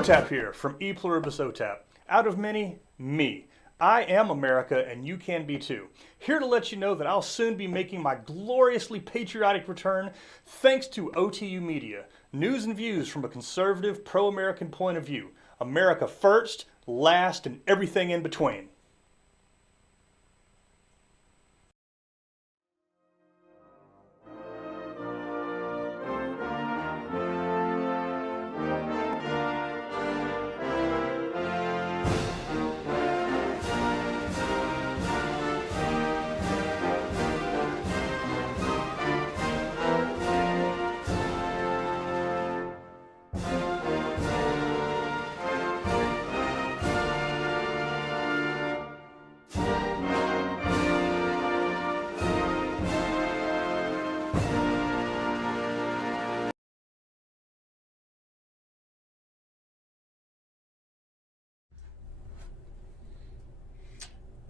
OTAP here from Pluribus OTAP. Out of many, me. I am America and you can be too. Here to let you know that I'll soon be making my gloriously patriotic return thanks to OTU Media. News and views from a conservative, pro-American point of view. America first, last, and everything in between.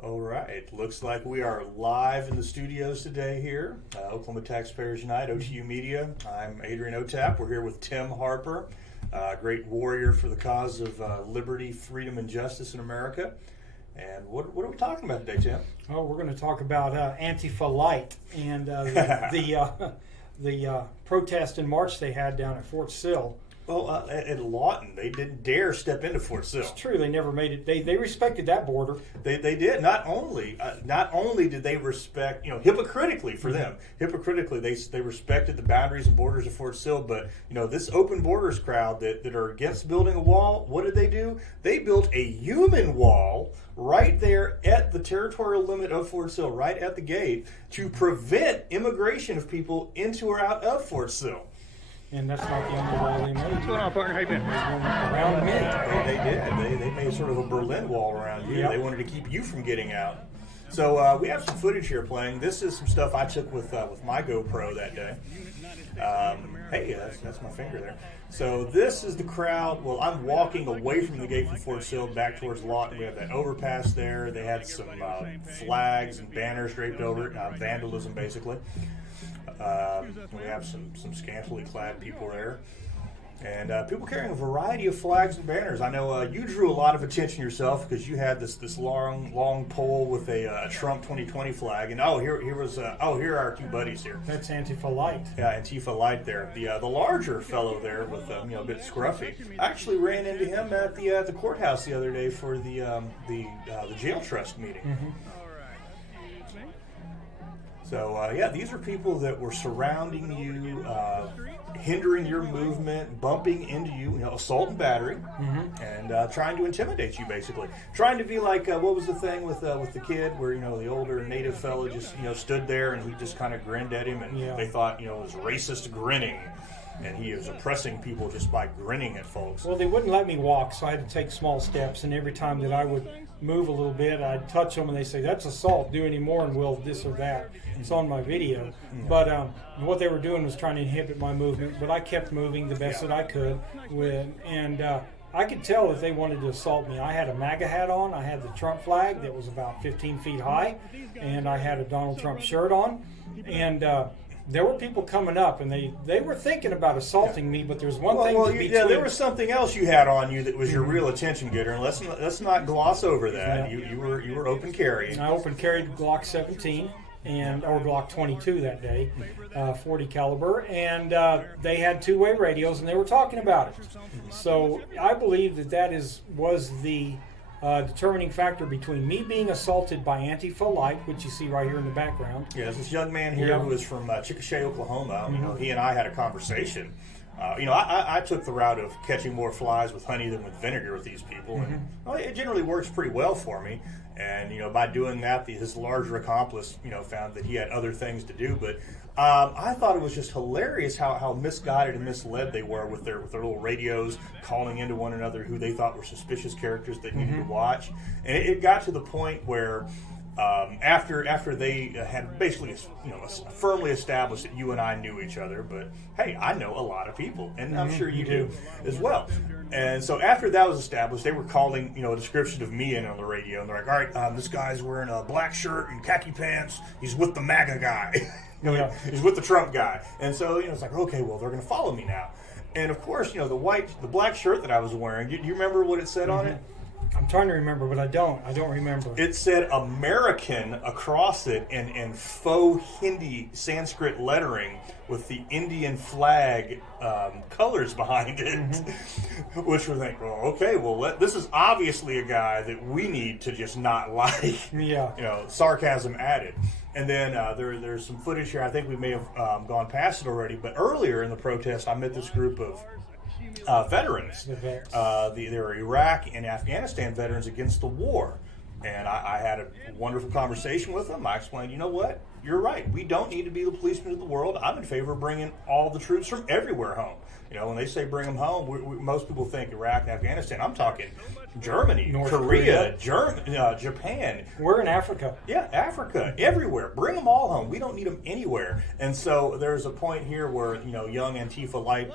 All right, looks like we are live in the studios today here, Oklahoma Taxpayers Unite, OTU Media. I'm Adrian OTAP. We're here with Tim Harper, great warrior for the cause of liberty, freedom, and justice in America. And what are we talking about today, Tim? Oh, we're going to talk about Antifa Light and the protest and march they had down at Fort Sill. Well, at Lawton, they didn't dare step into Fort Sill. It's true. They never made it. They respected that border. They did. Not only did they respect, hypocritically for them, they respected the boundaries and borders of Fort Sill, but, this open borders crowd that are against building a wall, what did they do? They built a human wall right there at the territorial limit of Fort Sill, right at the gate, to prevent immigration of people into or out of Fort Sill. And that's not the only wall they made. What's going on, partner? How you been? Around me. They did. They made sort of a Berlin Wall around you. Yep. They wanted to keep you from getting out. So we have some footage here playing. This is some stuff I took with my GoPro that day. Hey, that's my finger there. So this is the crowd. Well, I'm walking away from the gate from Fort Sill back towards Lawton. We have that overpass there. They had some flags and banners draped over it, vandalism basically. We have some scantily clad people there, and people carrying a variety of flags and banners. I know you drew a lot of attention yourself because you had this long pole with a Trump 2020 flag, and here are our two buddies here. That's Antifa Light. Yeah, Antifa Light there. The larger fellow there with a bit scruffy. I actually ran into him at the courthouse the other day for the jail trust meeting. Mm-hmm. So, these are people that were surrounding you, hindering your movement, bumping into you, assault and battery, and trying to intimidate you, basically. Trying to be like, what was the thing with the kid where, the older native fellow just, stood there and he just kind of grinned at him, and they thought, it was racist grinning. And he is oppressing people just by grinning at folks. Well, they wouldn't let me walk, so I had to take small steps. And every time that I would move a little bit, I'd touch them, and they say, "That's assault. Do any more, and we'll this or that." It's on my video. But what they were doing was trying to inhibit my movement. But I kept moving the best that I could, and I could tell that they wanted to assault me. I had a MAGA hat on. I had the Trump flag that was about 15 feet high, and I had a Donald Trump shirt on, and. There were people coming up, and they were thinking about assaulting me, but there's one thing to be true. There was something else you had on you that was your real attention getter, and let's not gloss over that. You were open carry. I open carried Glock 17 or Glock 22 that day, 40 caliber, and they had two-way radios, and they were talking about it. So I believe that was the determining factor between me being assaulted by Antifa Light, which you see right here in the background. Yeah, there's this young man here who is from Chickasha, Oklahoma. He and I had a conversation. I took the route of catching more flies with honey than with vinegar with these people, and it generally works pretty well for me. And by doing that, his larger accomplice, found that he had other things to do. But I thought it was just hilarious how misguided and misled they were with their little radios calling into one another who they thought were suspicious characters they needed to watch. And it got to the point where after they had basically firmly established that you and I knew each other, but hey, I know a lot of people, and I'm sure you do as well. And so after that was established, they were calling a description of me in on the radio, and they're like, all right, this guy's wearing a black shirt and khaki pants. He's with the MAGA guy. He's with the Trump guy. And so it's like, okay, well, they're going to follow me now. And of course, the black shirt that I was wearing. Do you remember what it said on it? I'm trying to remember, but I don't remember. It said American across it in faux Hindi Sanskrit lettering with the Indian flag colors behind it. Which we think, well, okay, this is obviously a guy that we need to just not like. Yeah. Sarcasm added. And then there's some footage here. I think we may have gone past it already, but earlier in the protest, I met this group of veterans. They were Iraq and Afghanistan veterans against the war. And I had a wonderful conversation with them. I explained, you know what? You're right. We don't need to be the policemen of the world. I'm in favor of bringing all the troops from everywhere home. When they say bring them home, most people think Iraq and Afghanistan. I'm talking Germany, North Korea. Japan. We're in Africa. Yeah, Africa, everywhere. Bring them all home. We don't need them anywhere. And so there's a point here where, young Antifa light,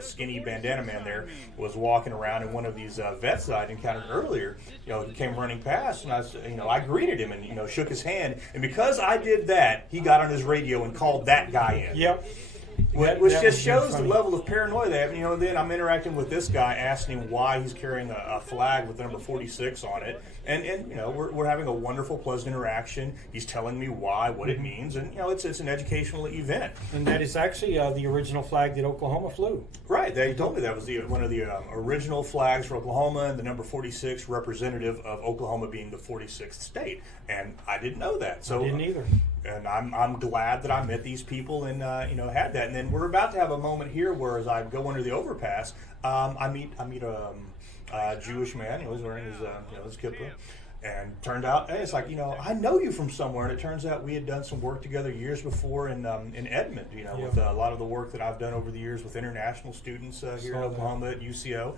skinny bandana man there was walking around, and one of these vets that I'd encountered earlier, he came running past, and I greeted him and, shook his hand. And because I did that, he got on his radio and called that guy in. Yep. Which just shows the level of paranoia they have. And then I'm interacting with this guy, asking him why he's carrying a flag with the number 46 on it. And we're having a wonderful, pleasant interaction. He's telling me why, what it means, and it's an educational event. And that is actually the original flag that Oklahoma flew. Right. They told me that was one of the original flags for Oklahoma, and the number 46 representative of Oklahoma being the 46th state. And I didn't know that. So I didn't either. And I'm glad that I met these people and had that. And then we're about to have a moment here where, as I go under the overpass, I meet a Jewish man. He was wearing his kippah, and turned out, hey, it's like, I know you from somewhere. And it turns out we had done some work together years before in Edmond. With a lot of the work that I've done over the years with international students here in Oklahoma at UCO,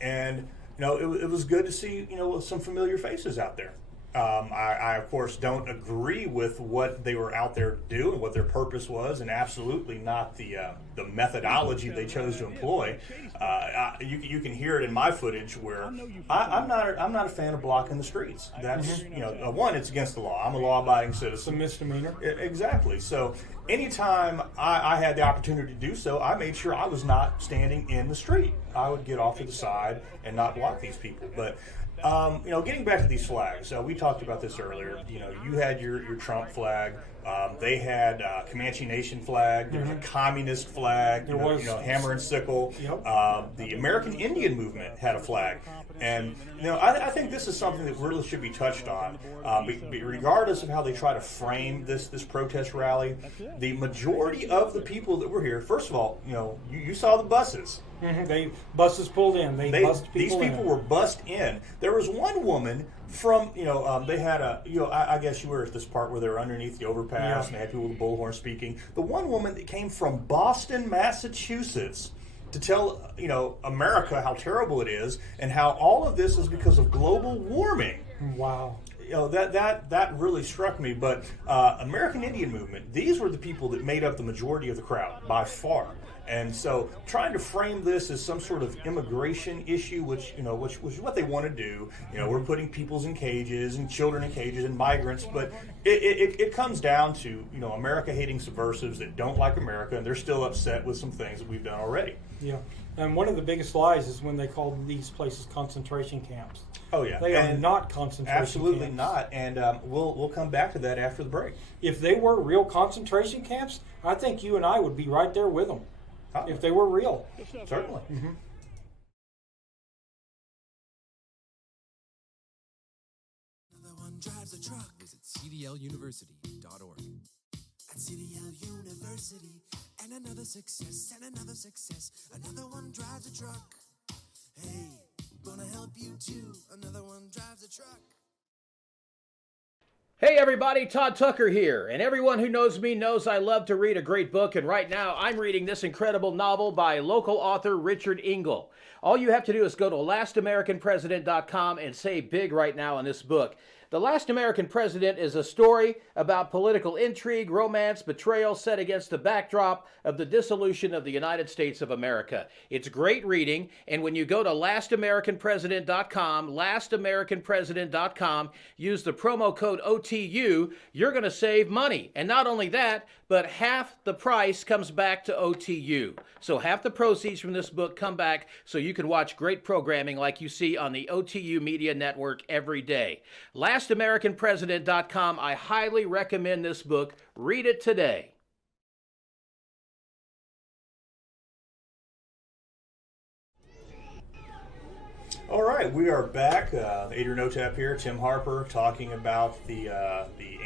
and it was good to see some familiar faces out there. I, of course, don't agree with what they were out there to do and what their purpose was, and absolutely not the methodology they chose to employ. You can hear it in my footage where I'm not a fan of blocking the streets. That's one, it's against the law. I'm a law-abiding citizen. It's a misdemeanor. Exactly. So anytime I had the opportunity to do so, I made sure I was not standing in the street. I would get off to the side and not block these people. But getting back to these flags, we talked about this earlier. You had your Trump flag. They had Comanche Nation flag. There was a communist flag. There was hammer and sickle. Yep. The American Indian movement had a flag, and I think this is something that really should be touched on. Regardless of how they try to frame this protest rally, the majority of the people that were here. First of all, you saw the buses. Mm-hmm. Buses pulled in. These people were bussed in. There was one woman from, they had I guess you were at this part where they were underneath the overpass and they had people with a bullhorn speaking. The one woman that came from Boston, Massachusetts to tell, America how terrible it is and how all of this is because of global warming. Wow. That really struck me. But American Indian movement, these were the people that made up the majority of the crowd by far. And so trying to frame this as some sort of immigration issue, which is what they want to do. We're putting peoples in cages and children in cages and migrants, but it comes down to, America hating subversives that don't like America, and they're still upset with some things that we've done already. Yeah. And one of the biggest lies is when they call these places concentration camps. Oh, yeah. They are not concentration camps. Absolutely not. And we'll come back to that after the break. If they were real concentration camps, I think you and I would be right there with them. If they were real. Certainly. Mm-hmm. Another one drives a truck. Visit cdluniversity.org. At CDL University, and another success, and another success. Another one drives a truck. Hey, gonna help you too. Another one drives a truck. Hey everybody, Todd Tucker here, and everyone who knows me knows I love to read a great book, and right now I'm reading this incredible novel by local author Richard Engel. All you have to do is go to LastAmericanPresident.com and say big right now in this book. The Last American President is a story about political intrigue, romance, betrayal set against the backdrop of the dissolution of the United States of America. It's great reading, and when you go to LastAmericanPresident.com, LastAmericanPresident.com, use the promo code OTU, you're going to save money. And not only that, but half the price comes back to OTU. So half the proceeds from this book come back so you can watch great programming like you see on the OTU Media Network every day. LastAmericanPresident.com. I highly recommend this book. Read it today. All right, we are back. Adrian OTAP here, Tim Harper, talking about the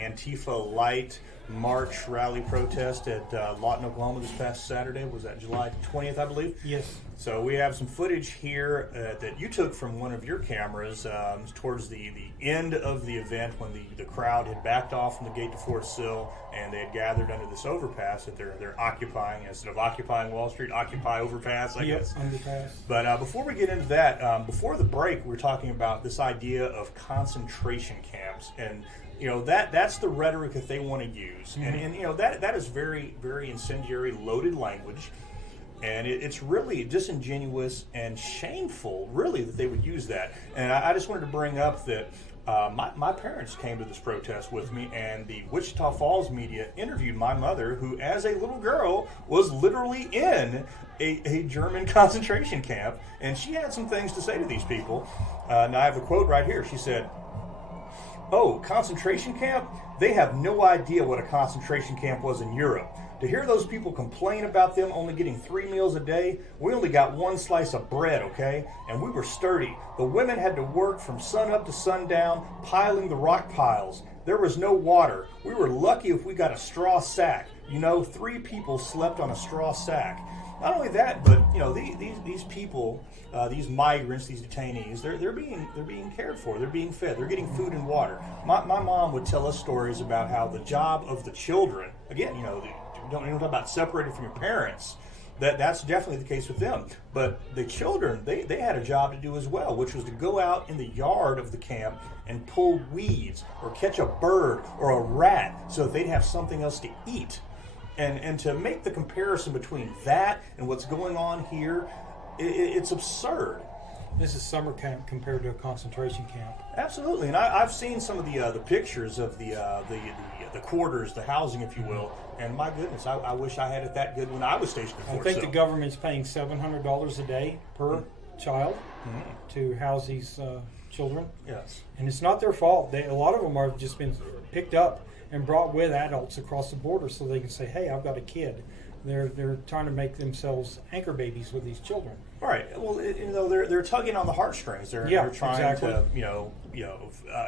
Antifa Light March rally protest at Lawton, Oklahoma this past Saturday. Was that July 20th, I believe? Yes. So we have some footage here that you took from one of your cameras towards the end of the event when the crowd had backed off from the gate to Fort Sill and they had gathered under this overpass that they're occupying. Instead of occupying Wall Street, occupy overpass, I guess. Underpass. But before we get into that, before the break, we were talking about this idea of concentration camps, and that's the rhetoric that they want to use, and that is very, very incendiary, loaded language, and it's really disingenuous and shameful, really, that they would use that. And I just wanted to bring up that my parents came to this protest with me, and the Wichita Falls media interviewed my mother, who, as a little girl, was literally in a German concentration camp, and she had some things to say to these people. Now, I have a quote right here. She said, "Oh, concentration camp? They have no idea what a concentration camp was in Europe. To hear those people complain about them only getting 3 meals a day, we only got 1 slice of bread, okay? And we were sturdy. The women had to work from sun up to sundown, piling the rock piles. There was no water. We were lucky if we got a straw sack. 3 people slept on a straw sack." Not only that, but these people, these migrants, these detainees, they're being cared for. They're being fed. They're getting food and water. My mom would tell us stories about how the job of the children, again, don't talk about separated from your parents. That's definitely the case with them. But the children, they had a job to do as well, which was to go out in the yard of the camp and pull weeds or catch a bird or a rat so that they'd have something else to eat. And to make the comparison between that and what's going on here, it's absurd. This is summer camp compared to a concentration camp. Absolutely, and I've seen some of the pictures of the quarters, the housing, if you will, and my goodness, I wish I had it that good when I was stationed at Fort I think Sill. the government's paying $700 a day per child to house these children. Yes. And it's not their fault. A lot of them have just been picked up and brought with adults across the border so they can say, "Hey, I've got a kid." They're trying to make themselves anchor babies with these children. Right. Well, they're tugging on the heartstrings. They're trying to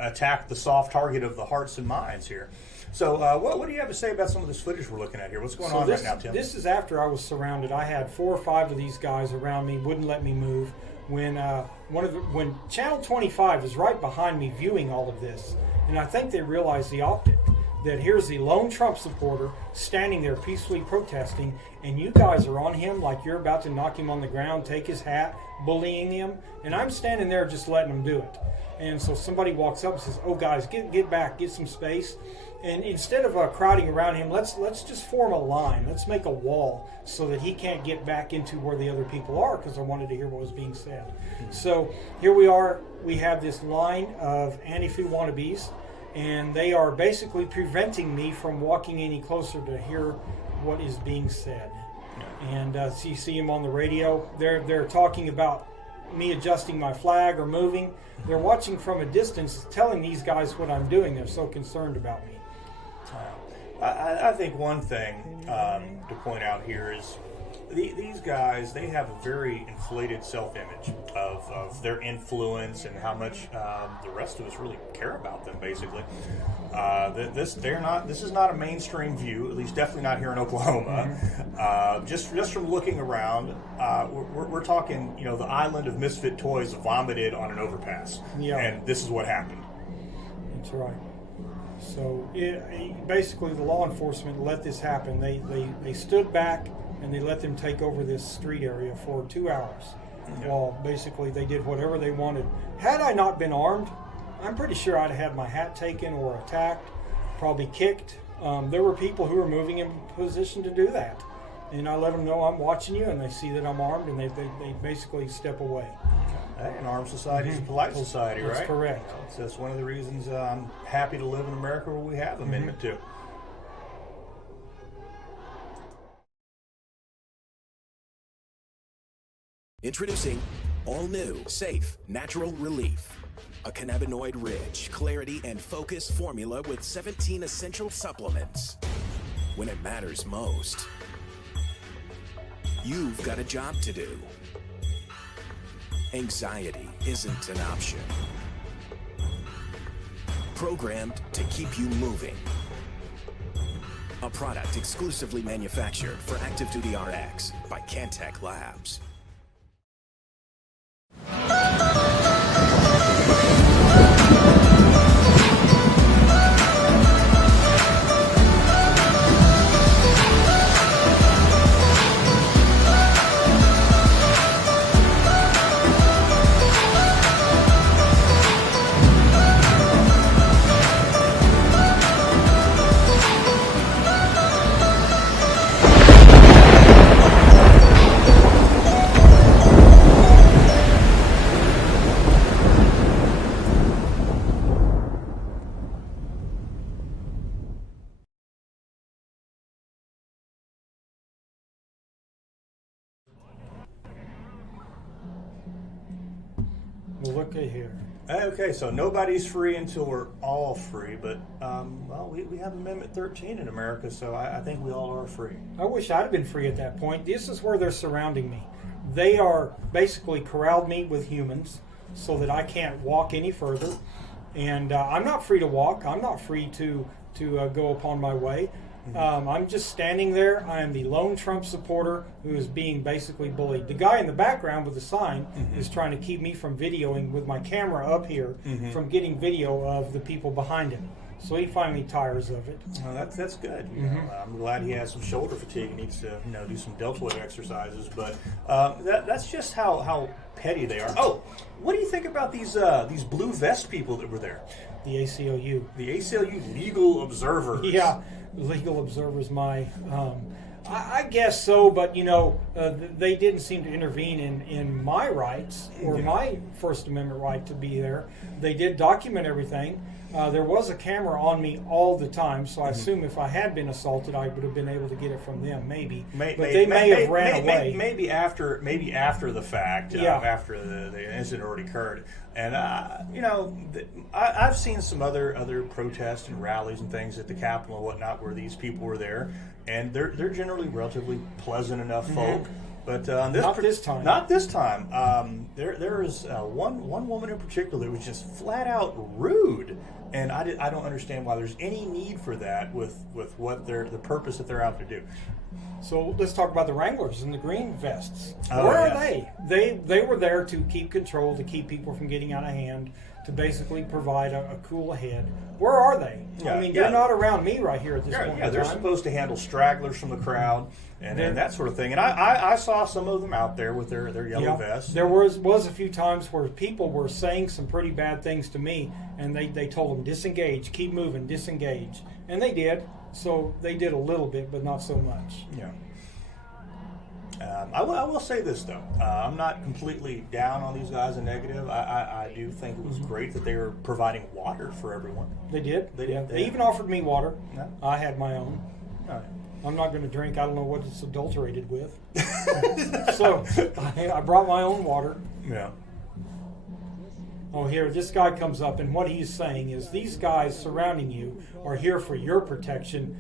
attack the soft target of the hearts and minds here. So, what do you have to say about some of this footage we're looking at here? What's going on right now, Tim? This is after I was surrounded. I had 4 or 5 of these guys around me, wouldn't let me move. When Channel 25 is right behind me, viewing all of this, and I think they realized the optic. That here's the lone Trump supporter standing there peacefully protesting, and you guys are on him like you're about to knock him on the ground, take his hat, bullying him, and I'm standing there just letting them do it. And so somebody walks up and says, "Oh, guys, get back, get some space." And instead of crowding around him, let's just form a line. Let's make a wall so that he can't get back into where the other people are, because I wanted to hear what was being said. So here we are. We have this line of anti-free wannabes, and they are basically preventing me from walking any closer to hear what is being said. And so you see them on the radio. They're talking about me adjusting my flag or moving. They're watching from a distance, telling these guys what I'm doing. They're so concerned about me. I think one thing to point out here is these guys, they have a very inflated self-image of their influence and how much the rest of us really care about them, basically. This is not a mainstream view, at least definitely not here in Oklahoma. Just from looking around, we're talking, the island of misfit toys vomited on an overpass. Yeah. And this is what happened. That's right. So basically the law enforcement let this happen. They stood back and they let them take over this street area for 2 hours. Okay. While basically they did whatever they wanted. Had I not been armed, I'm pretty sure I'd have had my hat taken or attacked, probably kicked. There were people who were moving in position to do that. And I let them know I'm watching you, and they see that I'm armed, and they basically step away. Hey, an armed society is a polite society, right? That's correct. That's one of the reasons I'm happy to live in America where we have Amendment 2. Introducing all new, safe, natural relief. A cannabinoid-rich, clarity and focus formula with 17 essential supplements. When it matters most, you've got a job to do. Anxiety isn't an option. Programmed to keep you moving. A product exclusively manufactured for Active Duty RX by Cantech Labs. Well, look at here. Okay, so nobody's free until we're all free, but well, we have Amendment 13 in America, so I think we all are free. I wish I'd have been free at that point. This is where they're surrounding me. They are basically corralled me with humans so that I can't walk any further. And I'm not free to walk. I'm not free to go upon my way. I'm just standing there. I am the lone Trump supporter who is being basically bullied. The guy in the background with the sign is trying to keep me from videoing with my camera up here, from getting video of the people behind him. So he finally tires of it. Well, that's good. You know, I'm glad he has some shoulder fatigue and needs to do some deltoid exercises. But that's just how petty they are. Oh, what do you think about these blue vest people that were there? The ACLU. The ACLU legal observers. Yeah, legal observers. I guess so, but they didn't seem to intervene in my rights or my First Amendment right to be there. They did document everything. There was a camera on me all the time, so I assume if I had been assaulted, I would have been able to get it from them, maybe. But they may have ran away. Maybe after the fact, after the incident already occurred. And I've seen some other protests and rallies and things at the Capitol and whatnot where these people were there, and they're generally relatively pleasant enough folk. But not this time. Not this time. There is one woman in particular that was just flat out rude, and I don't understand why there's any need for that with what the purpose that they're out to do. So let's talk about the Wranglers and the green vests. Oh, Where are yes. they? They were there to keep control, to keep people from getting out of hand, to basically provide a cool head. Where are they? Yeah, I mean, they're not around me right here at this point. Yeah, they're supposed to handle stragglers from the crowd and that sort of thing. And I saw some of them out there with their yellow vests. There was a few times where people were saying some pretty bad things to me, and they told them, disengage, keep moving, disengage. And they did. So they did a little bit, but not so much. Yeah. I will say this, though. I'm not completely down on these guys and negative. I do think it was great that they were providing water for everyone. They did. They did. They even offered me water. No. I had my own. No. I'm not going to drink. I don't know what it's adulterated with. So I brought my own water. Yeah. Oh, here, this guy comes up, and what he's saying is these guys surrounding you are here for your protection.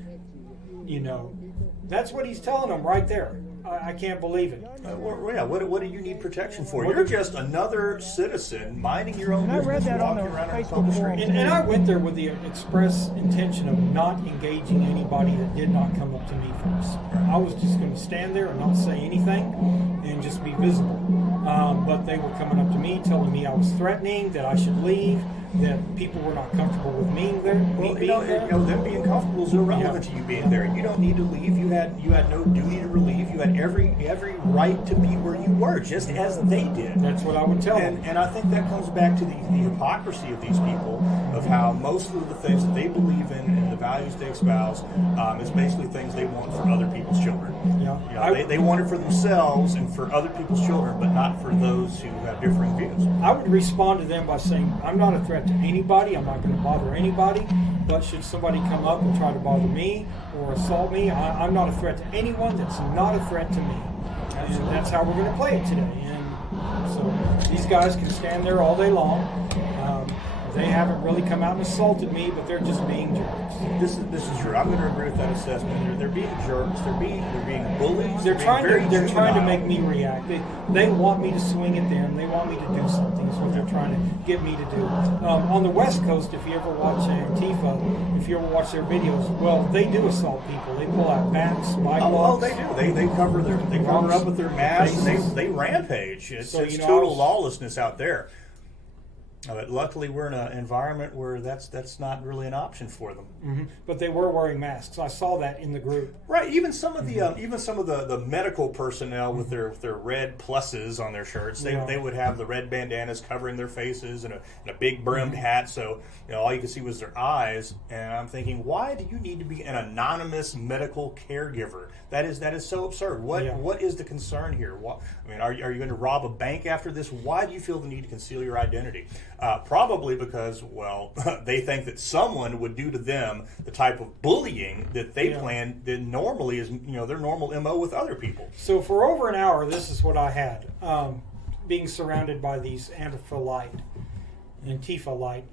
That's what he's telling them right there. I can't believe it. What do you need protection for? You're just another citizen minding your own business, walking around on a public street. And I went there with the express intention of not engaging anybody that did not come up to me first. I was just going to stand there and not say anything and just be visible. But they were coming up to me, telling me I was threatening, that I should leave, that people were not comfortable with me there. Them being comfortable is irrelevant to you being there. You don't need to leave. You had no duty to relieve. You had every right to be where you were, just as they did. That's what I would tell them. And I think that comes back to the hypocrisy of these people, of how most of the things that they believe in and the values they espouse is basically things they want for other people's children. They want it for themselves and for other people's children, but not for those who have differing views. I would respond to them by saying, I'm not a threat to anybody. I'm not going to bother anybody. But should somebody come up and try to bother me or assault me, I'm not a threat to anyone that's not a threat to me. And that's how we're going to play it today. And So these guys can stand there all day long. They haven't really come out and assaulted me, but they're just being jerks. This is true. I'm going to agree with that assessment. They're being jerks. They're being bullies. They're trying to make juvenile. me react. They want me to swing at them. They want me to do something. Is what they're trying to get me to do. On the West Coast, if you ever watch Antifa, if you ever watch their videos, well, they do assault people. They pull out bats, bike Oh, locks. they do. They cover up with their masks. They rampage. It's total lawlessness out there. But luckily, we're in an environment where that's not really an option for them. Mm-hmm. But they were wearing masks. I saw that in the group. Right. Even some of the medical personnel with their red pluses on their shirts, they would have the red bandanas covering their faces and a big brimmed hat. So all you could see was their eyes. And I'm thinking, why do you need to be an anonymous medical caregiver? That is so absurd. What is the concern here? Are you going to rob a bank after this? Why do you feel the need to conceal your identity? Probably because, they think that someone would do to them the type of bullying that they plan that normally is, their normal MO with other people. So for over an hour, this is what I had, being surrounded by these Antifa light. I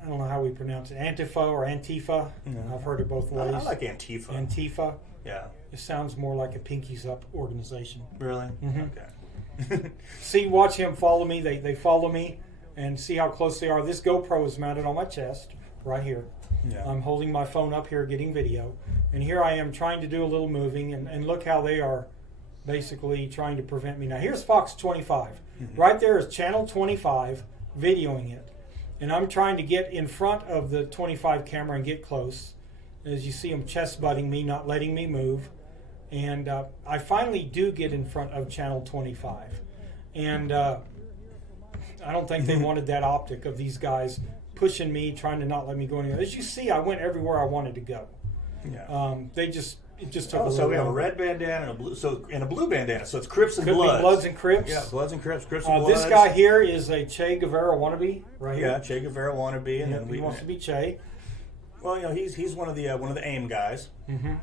don't know how we pronounce it. Antifa or Antifa. I've heard it both ways. I like Antifa. Antifa. Yeah. It sounds more like a Pinkies Up organization. Really? Okay. See, watch him follow me. They follow me. And see how close they are. This GoPro is mounted on my chest, right here. Yeah. I'm holding my phone up here getting video. And here I am trying to do a little moving, and look how they are basically trying to prevent me. Now here's Fox 25. Right there is channel 25 videoing it. And I'm trying to get in front of the 25 camera and get close. As you see them chest butting me, not letting me move. And I finally do get in front of channel 25. And I don't think they wanted that optic of these guys pushing me, trying to not let me go anywhere. As you see, I went everywhere I wanted to go. Yeah. It just took a So we have a while. red bandana and a blue bandana. So it's Crips and Could be Bloods. Bloods and Crips. Yeah, Bloods and Crips, Crips and Bloods. This guy here is a Che Guevara wannabe, right here. Yeah, Che Guevara wannabe, and then He wants to be Che. Well, he's one of the AIM guys. Mm-hmm.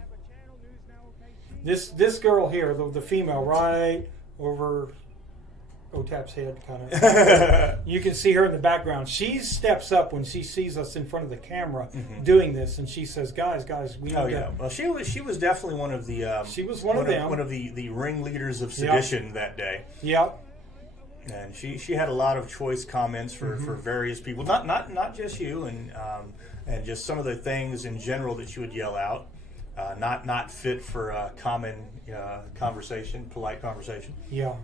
This girl here, the female, right over OTAP's head, kind of. You can see her in the background. She steps up when she sees us in front of the camera doing this, and she says, "Guys, we." Oh yeah. Well, she was definitely one of the. She was one of them. One of the ringleaders of sedition that day. Yep. And she had a lot of choice comments for various people, not just you, and just some of the things in general that she would yell out, not fit for common conversation, polite conversation. Yeah.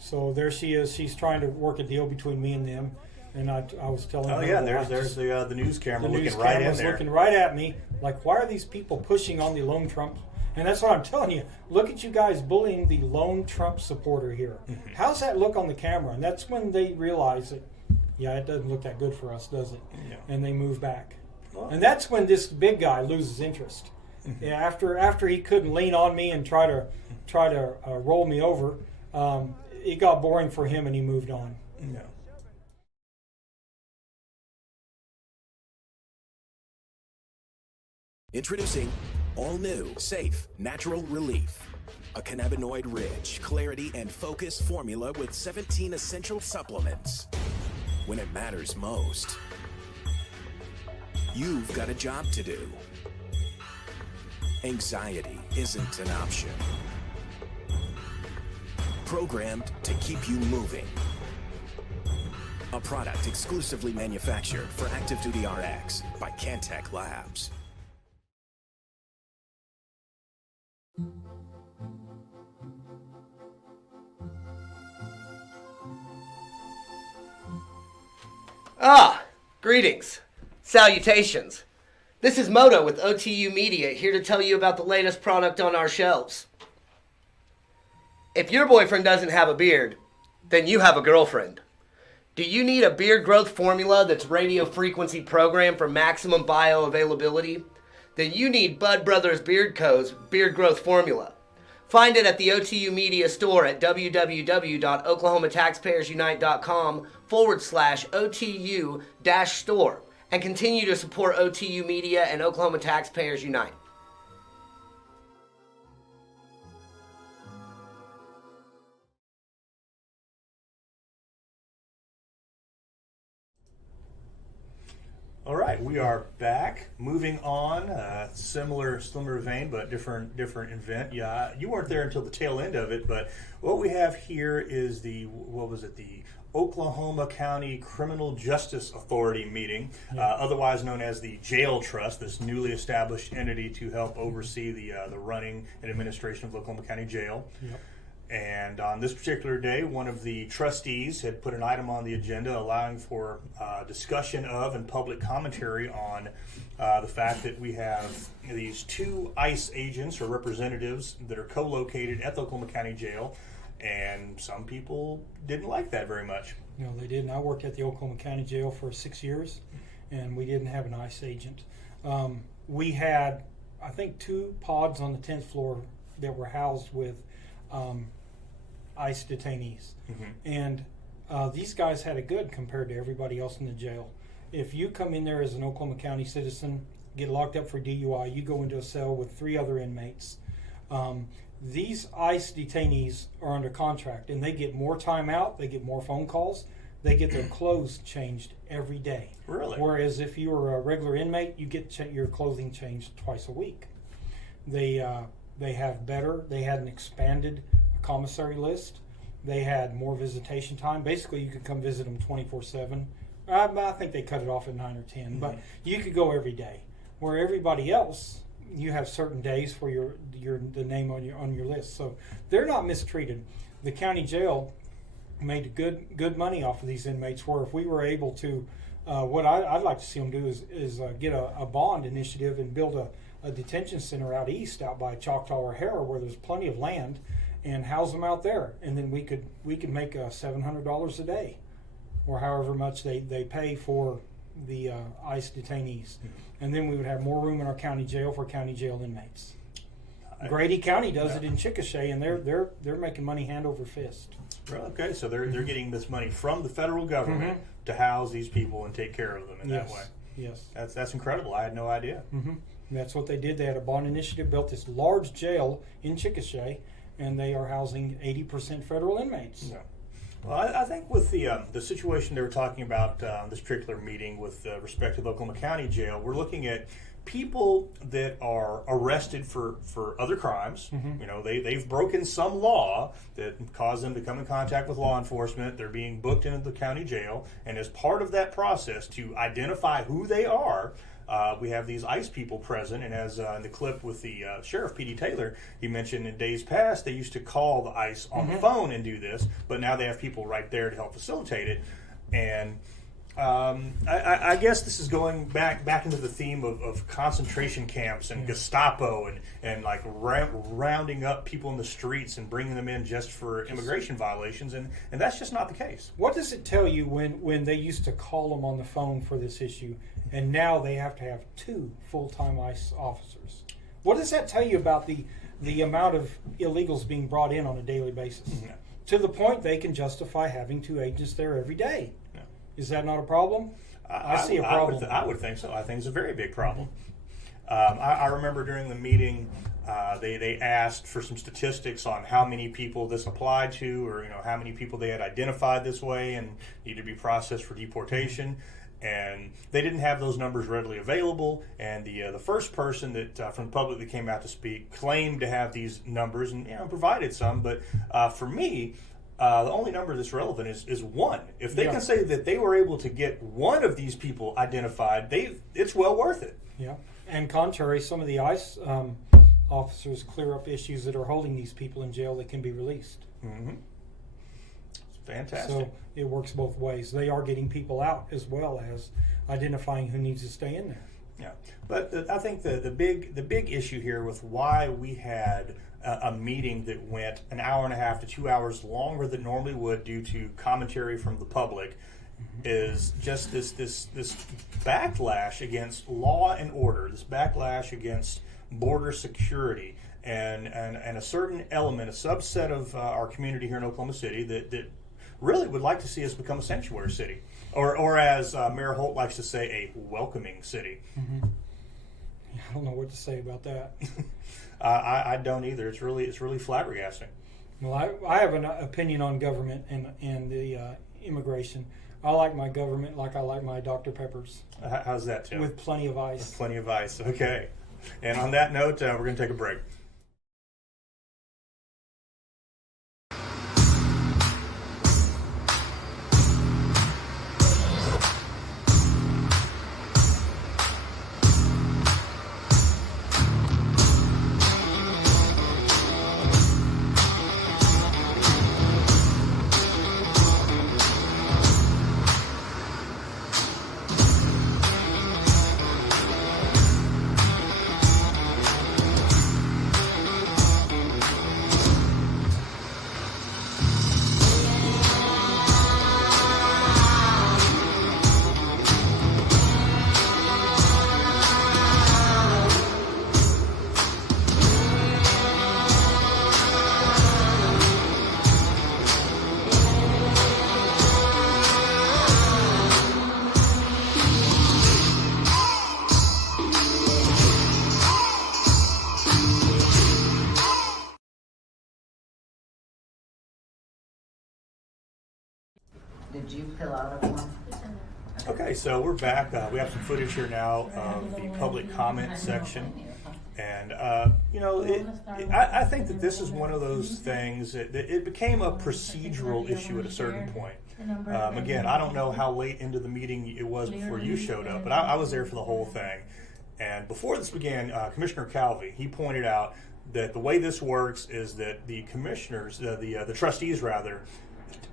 So there she is. She's trying to work a deal between me and them, and I was telling her. Oh yeah, there's the news camera looking right in there. Looking right at me, like, why are these people pushing on the lone Trump? And that's what I'm telling you. Look at you guys bullying the lone Trump supporter here. How's that look on the camera? And that's when they realize that, it doesn't look that good for us, does it? Yeah. And they move back. Well, and that's when this big guy loses interest. Yeah, after he couldn't lean on me and try to roll me over. It got boring for him, and he moved on. Yeah. Introducing all new, safe, natural relief. A cannabinoid-rich, clarity and focus formula with 17 essential supplements. When it matters most, you've got a job to do. Anxiety isn't an option. Programmed to keep you moving. A product exclusively manufactured for Active Duty RX by Cantech Labs. Greetings. Salutations. This is Moto with OTU Media, here to tell you about the latest product on our shelves. If your boyfriend doesn't have a beard, then you have a girlfriend. Do you need a beard growth formula that's radio frequency programmed for maximum bioavailability? Then you need Bud Brothers Beard Co.'s Beard Growth Formula. Find it at the OTU Media store at www.oklahomataxpayersunite.com/OTU-store and continue to support OTU Media and Oklahoma Taxpayers Unite. All right, we are back. Moving on, similar vein, but different event. Yeah, you weren't there until the tail end of it, but what we have here is the Oklahoma County Criminal Justice Authority meeting, otherwise known as the Jail Trust, this newly established entity to help oversee the running and administration of the Oklahoma County Jail. Yep. And on this particular day, one of the trustees had put an item on the agenda allowing for discussion of and public commentary on the fact that we have these 2 ICE agents or representatives that are co-located at the Oklahoma County Jail, and some people didn't like that very much. No, they didn't. I worked at the Oklahoma County Jail for 6 years, and we didn't have an ICE agent. We had, I think, 2 pods on the 10th floor that were housed with ICE detainees. Mm-hmm. And these guys had it good compared to everybody else in the jail. If you come in there as an Oklahoma County citizen, get locked up for DUI, you go into a cell with 3 other inmates. These ICE detainees are under contract, and they get more time out, they get more phone calls, they get their clothes changed every day. Really? Whereas if you were a regular inmate, you get your clothing changed twice a week. They had an expanded commissary list. They had more visitation time. Basically, you could come visit them 24/7. I think they cut it off at 9 or 10, mm-hmm. but you could go every day. Where everybody else, you have certain days for the name on your list. So they're not mistreated. The county jail made good money off of these inmates. Where if we were able to, what I'd like to see them do is get a bond initiative and build a detention center out east, out by Choctaw or Harrow, where there's plenty of land, and house them out there, and then we could make $700 a day, or however much they pay for the ICE detainees, and then we would have more room in our county jail for county jail inmates. Grady County does it in Chickasha, and they're making money hand over fist. Okay, so they're getting this money from the federal government mm-hmm. to house these people and take care of them in that way. Yes, that's incredible. I had no idea. Mm-hmm. That's what they did. They had a bond initiative, built this large jail in Chickasha, and they are housing 80% federal inmates. Yeah. Well, I think with the situation they were talking about this particular meeting with respect to the Oklahoma County Jail, we're looking at people that are arrested for other crimes. Mm-hmm. You know, they've broken some law that caused them to come in contact with law enforcement. They're being booked into the county jail, and as part of that process to identify who they are, we have these ICE people present, and as in the clip with the Sheriff P.D. Taylor, he mentioned in days past they used to call the ICE on mm-hmm. the phone and do this, but now they have people right there to help facilitate it. And I guess this is going back into the theme of concentration camps and Gestapo and like rounding up people in the streets and bringing them in just for immigration violations, and that's just not the case. What does it tell you when they used to call them on the phone for this issue, and now they have to have 2 full-time ICE officers? What does that tell you about the amount of illegals being brought in on a daily basis? Mm-hmm. To the point they can justify having 2 agents there every day. Yeah. Is that not a problem? I see a problem. I would think so. I think it's a very big problem. I remember during the meeting, they asked for some statistics on how many people this applied to, or how many people they had identified this way and needed to be processed for deportation. And they didn't have those numbers readily available. And the first person that from the public that came out to speak claimed to have these numbers and provided some. But for me, the only number that's relevant is 1. If they can say that they were able to get 1 of these people identified, it's well worth it. Yeah. And contrary, some of the ICE officers clear up issues that are holding these people in jail that can be released. Mm-hmm. Fantastic. So it works both ways. They are getting people out as well as identifying who needs to stay in there. Yeah, but I think the big issue here with why we had a meeting that went an hour and a half to 2 hours longer than normally would due to commentary from the public mm-hmm. is just this backlash against law and order, this backlash against border security, and a certain element, a subset of our community here in Oklahoma City that really would like to see us become a sanctuary city, or as Mayor Holt likes to say, a welcoming city. Mm-hmm. I don't know what to say about that. I don't either. It's really flabbergasting. Well, I have an opinion on government and the immigration. I like my government like I like my Dr. Peppers. How's that, Tim? With plenty of ice. Plenty of ice. Okay. And on that note, we're going to take a break. Did you fill out a form? Okay, so we're back. We have some footage here now of the public comment section. And, I think that this is one of those things that it became a procedural issue at a certain point. Again, I don't know how late into the meeting it was before you showed up, but I was there for the whole thing. And before this began, Commissioner Calvi, he pointed out that the way this works is that the commissioners, the trustees rather,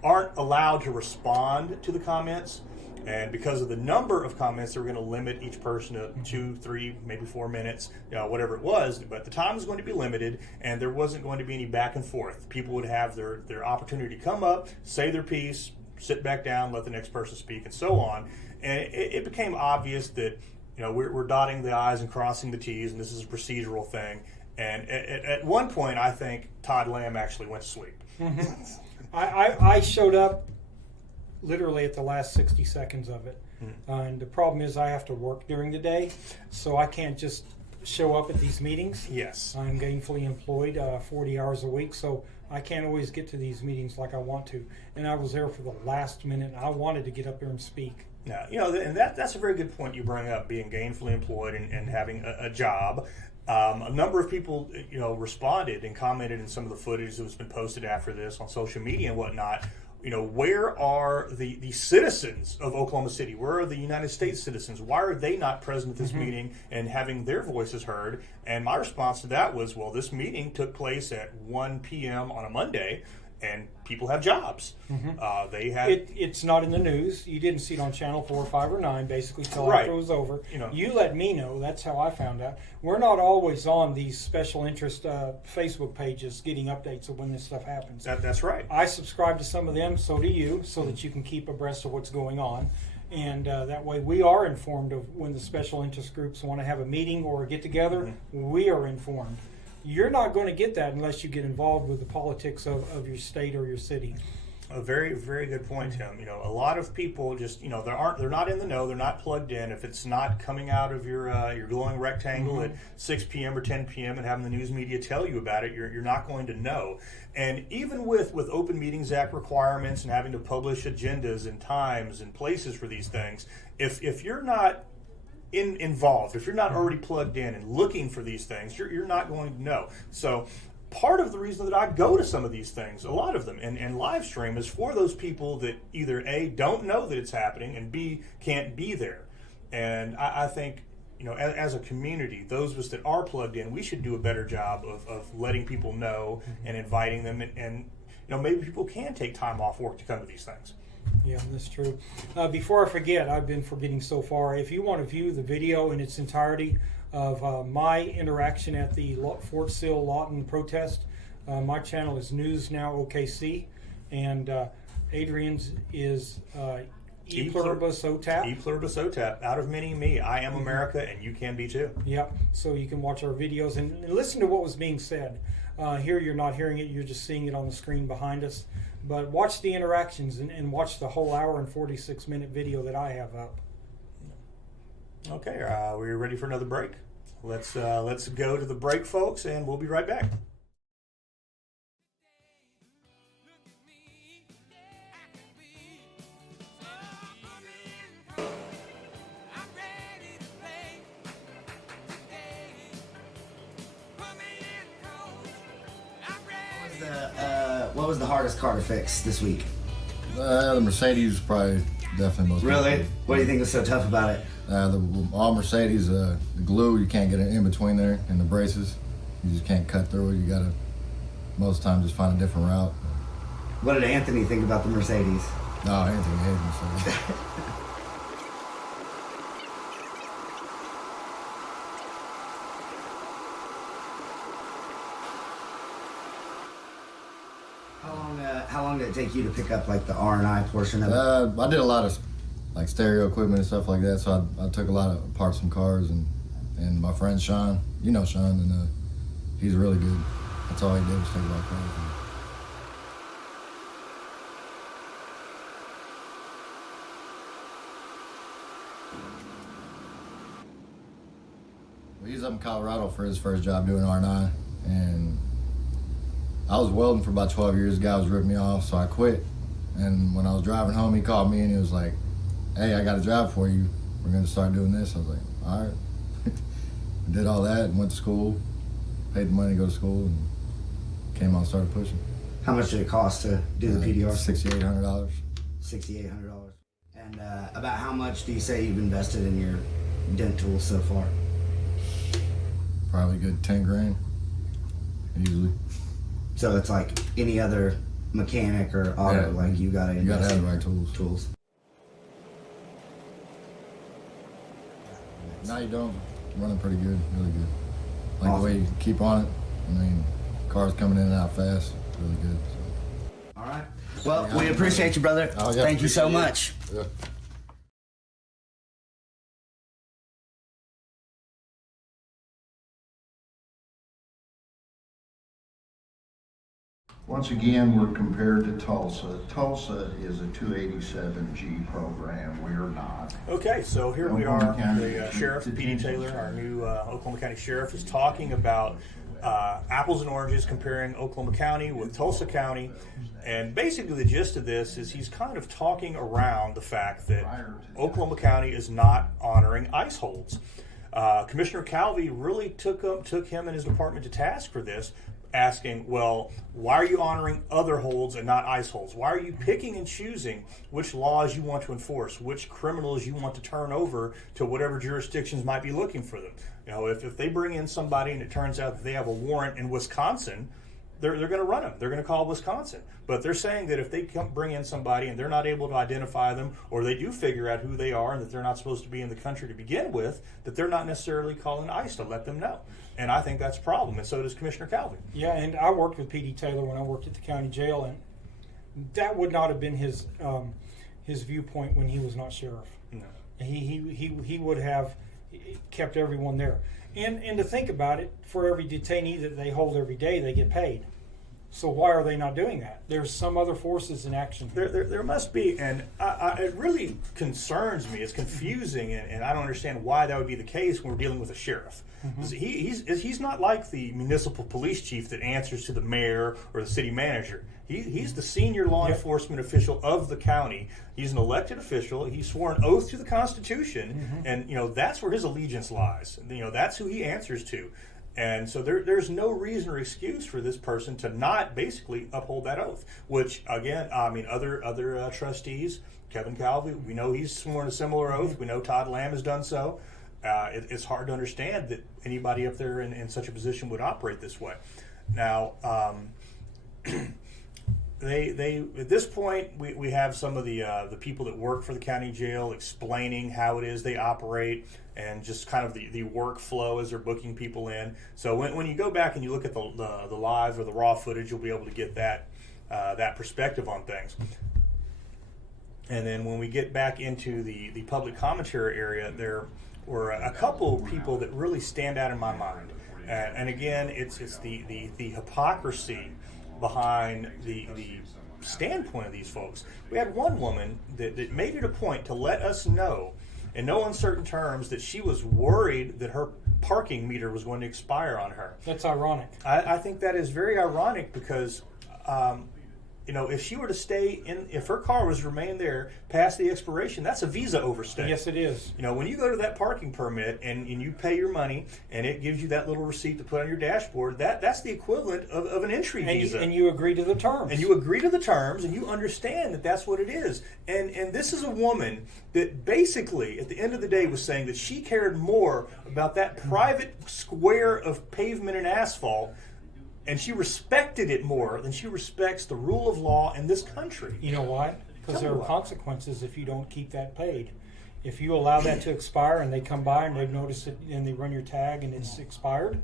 aren't allowed to respond to the comments. And because of the number of comments, they were going to limit each person to 2, 3, maybe 4 minutes, whatever it was. But the time was going to be limited, and there wasn't going to be any back and forth. People would have their opportunity to come up, say their piece, sit back down, let the next person speak, and so on. And it became obvious that we're dotting the I's and crossing the T's, and this is a procedural thing. And at one point, I think Todd Lamb actually went to sleep. I showed up literally at the last 60 seconds of it. And the problem is I have to work during the day, so I can't just show up at these meetings. Yes. I'm gainfully employed 40 hours a week, so I can't always get to these meetings like I want to. And I was there for the last minute, and I wanted to get up there and speak. Now, and that's a very good point you bring up, being gainfully employed and having a job. A number of people, responded and commented in some of the footage that was been posted after this on social media and whatnot. Where are the citizens of Oklahoma City? Where are the United States citizens? Why are they not present at this meeting and having their voices heard? And my response to that was, well, this meeting took place at 1 p.m. on a Monday, and people have jobs. They have. It's not in the news. You didn't see it on Channel 4, 5, or 9, basically, till Right. after it was over. You let me know. That's how I found out. We're not always on these special interest Facebook pages getting updates of when this stuff happens. That's right. I subscribe to some of them, so do you, so that you can keep abreast of what's going on. And that way we are informed of when the special interest groups want to have a meeting or a get-together. We are informed. You're not going to get that unless you get involved with the politics of your state or your city. A very, very good point, Tim. A lot of people just, they're not in the know, they're not plugged in. If it's not coming out of your glowing rectangle at 6 p.m. or 10 p.m. and having the news media tell you about it, you're not going to know. And even with Open Meetings Act requirements and having to publish agendas and times and places for these things, if you're not involved, if you're not already plugged in and looking for these things, you're not going to know. So part of the reason that I go to some of these things, a lot of them, and live stream is for those people that either A, don't know that it's happening, and B, can't be there. And I think, as a community, those of us that are plugged in, we should do a better job of letting people know and inviting them, and maybe people can take time off work to come to these things. Yeah, that's true. Before I forget, I've been forgetting so far. If you want to view the video in its entirety of my interaction at the Fort Sill Lawton protest, my channel is News Now OKC, and Adrian's is Pluribus OTAP. Pluribus OTAP, out of many me. I am America, and you can be too. Yep. So you can watch our videos and listen to what was being said. Here you're not hearing it; you're just seeing it on the screen behind us. But watch the interactions and watch the whole hour and 46-minute video that I have up. Okay, we're ready for another break. Let's go to the break, folks, and we'll be right back. What was the hardest car to fix this week? The Mercedes is probably definitely most. Really? difficult. What do you think was so tough about it? All Mercedes, the glue, you can't get it in between there, and the braces, you just can't cut through it. You gotta, most times, just find a different route. What did Anthony think about the Mercedes? No, Anthony hated Mercedes. How long did it take you to pick up like the R&I portion of it? I did a lot of like stereo equipment and stuff like that, so I took a lot of parts from cars, and my friend Sean, you know Sean, and he's really good. That's all he did was take a lot of cars. Well, he's up in Colorado for his first job doing R9, and I was welding for about 12 years. The guy was ripping me off, so I quit. And when I was driving home, he called me and he was like, "Hey, I got a job for you. We're going to start doing this." I was like, "All right." I did all that and went to school, paid the money to go to school, and came on and started pushing. How much did it cost to do the PDR? $6,800. $6,800. And about how much do you say you've invested in your dent tools so far? Probably a good 10 grand, easily. So it's like any other mechanic or auto, Yeah, like you gotta have invest the in right tools. Tools. No, you don't. Running pretty good, really good. Like Awesome. the way you keep on it. I mean, cars coming in and out fast, really good. So. All right. Well, we appreciate you, brother. Oh, yeah. Thank you so much. Yeah. Once again, we're compared to Tulsa. Tulsa is a 287G program. We're not. Okay, so here we Oklahoma are. County The sheriff, P.D. Taylor, our new Oklahoma County sheriff, is talking about apples and oranges, comparing Oklahoma County with Tulsa County. And basically the gist of this is he's kind of talking around the fact that Oklahoma County is not honoring ICE holds. Commissioner Calvi really took him and his department to task for this, asking, well, why are you honoring other holds and not ICE holds? Why are you picking and choosing which laws you want to enforce, which criminals you want to turn over to whatever jurisdictions might be looking for them? You know, if they bring in somebody and it turns out that they have a warrant in Wisconsin, they're going to run them. They're going to call Wisconsin. But they're saying that if they bring in somebody and they're not able to identify them, or they do figure out who they are and that they're not supposed to be in the country to begin with, that they're not necessarily calling ICE to let them know. And I think that's a problem, and so does Commissioner Calvi. Yeah, and I worked with P.D. Taylor when I worked at the county jail, and that would not have been his viewpoint when he was not sheriff. No. He would have kept everyone there. And to think about it, for every detainee that they hold every day, they get paid. So why are they not doing that? There's some other forces in action here. There must be, and it really concerns me. It's confusing, and I don't understand why that would be the case when we're dealing with a sheriff. Mm-hmm. He's not like the municipal police chief that answers to the mayor or the city manager. He's the senior law enforcement official of the county. He's an elected official. He swore an oath to the Constitution, and that's where his allegiance lies. That's who he answers to. And so there's no reason or excuse for this person to not basically uphold that oath, which, again, I mean, other trustees, Kevin Calvi, we know he's sworn a similar oath. We know Todd Lamb has done so. It's hard to understand that anybody up there in such a position would operate this way. Now, they at this point, we have some of the people that work for the county jail explaining how it is they operate and just kind of the workflow as they're booking people in. So when you go back and you look at the live or the raw footage, you'll be able to get that perspective on things. And then when we get back into the public commentary area, there were a couple of people that really stand out in my mind. And again, it's the hypocrisy behind the standpoint of these folks. We had one woman that made it a point to let us know in no uncertain terms that she was worried that her parking meter was going to expire on her. That's ironic. I think that is very ironic because if she were to stay if her car was to remain there past the expiration, that's a visa overstay. Yes, it is. When you go to that parking permit and you pay your money and it gives you that little receipt to put on your dashboard, that's the equivalent of an entry visa. And you agree to the terms. And you agree to the terms, and you understand that that's what it is. And this is a woman that basically, at the end of the day, was saying that she cared more about that private square of pavement and asphalt, and she respected it more than she respects the rule of law in this country. You know why? Because there are consequences if you don't keep that paid. If you allow that to expire and they come by and they've noticed it and they run your tag and it's expired,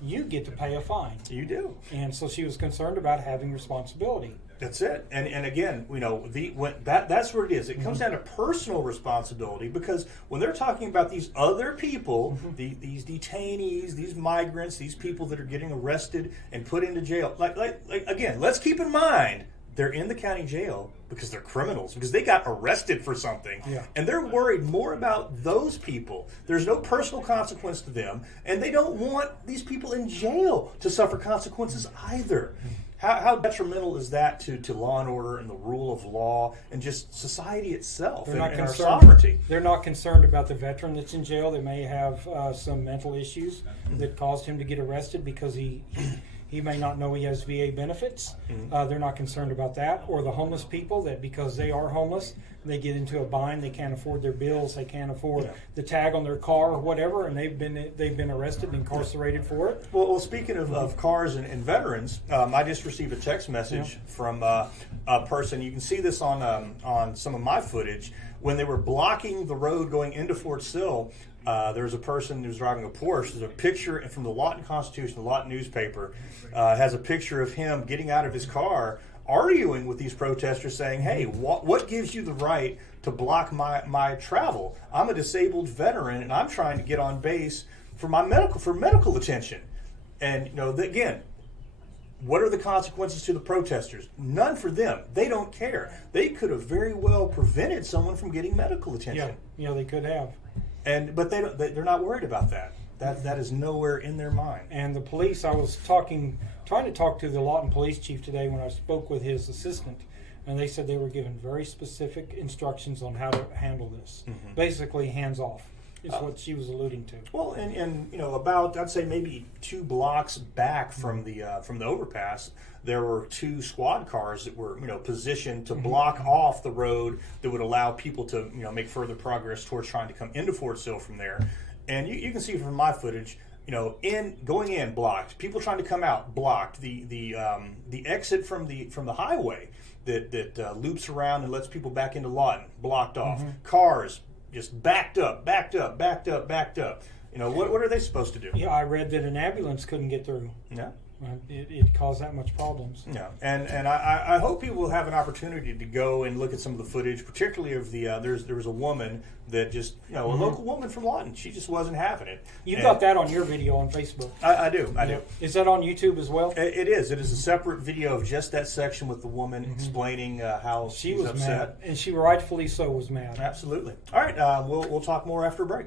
you get to pay a fine. You do. And so she was concerned about having responsibility. That's it. And again, that's where it is. It comes down to personal responsibility, because when they're talking about these other people, these detainees, these migrants, these people that are getting arrested and put into jail, like again, let's keep in mind, they're in the county jail because they're criminals, because they got arrested for something. Yeah. And they're worried more about those people. There's no personal consequence to them, and they don't want these people in jail to suffer consequences either. How detrimental is that to law and order and the rule of law and just society itself and our sovereignty? They're not concerned about the veteran that's in jail. They may have some mental issues that caused him to get arrested because he may not know he has VA benefits. They're not concerned about that. Or the homeless people that because they are homeless, they get into a bind. They can't afford their bills. They can't afford the tag on their car or whatever, and they've been arrested and incarcerated for it. Well, speaking of cars and veterans, I just received a text message from a person. You can see this on some of my footage. When they were blocking the road going into Fort Sill, there was a person who was driving a Porsche. There's a picture from the Lawton Constitution, the Lawton newspaper, has a picture of him getting out of his car, arguing with these protesters, saying, hey, what gives you the right to block my travel? I'm a disabled veteran, and I'm trying to get on base for medical attention. And, again, what are the consequences to the protesters? None for them. They don't care. They could have very well prevented someone from getting medical attention. Yeah, they could have. But they're not worried about that. That is nowhere in their mind. And the police, I was trying to talk to the Lawton police chief today when I spoke with his assistant, and they said they were given very specific instructions on how to handle this. Basically, hands off is what she was alluding to. Well, and about, I'd say maybe 2 blocks back from the overpass, there were 2 squad cars that were positioned to block off the road that would allow people to make further progress towards trying to come into Fort Sill from there. And you can see from my footage, going in blocked, people trying to come out blocked, the exit from the highway that loops around and lets people back into Lawton blocked off. Cars just backed up. What are they supposed to do? Yeah, I read that an ambulance couldn't get through. Yeah. It caused that much problems. Yeah, and I hope people will have an opportunity to go and look at some of the footage, particularly of the there was a woman that just a local woman from Lawton. She just wasn't having it. You got that on your video on Facebook. I do. Is that on YouTube as well? It is. It is a separate video of just that section with the woman explaining how she was was upset, mad, and she rightfully so was mad. Absolutely. All right, we'll talk more after a break.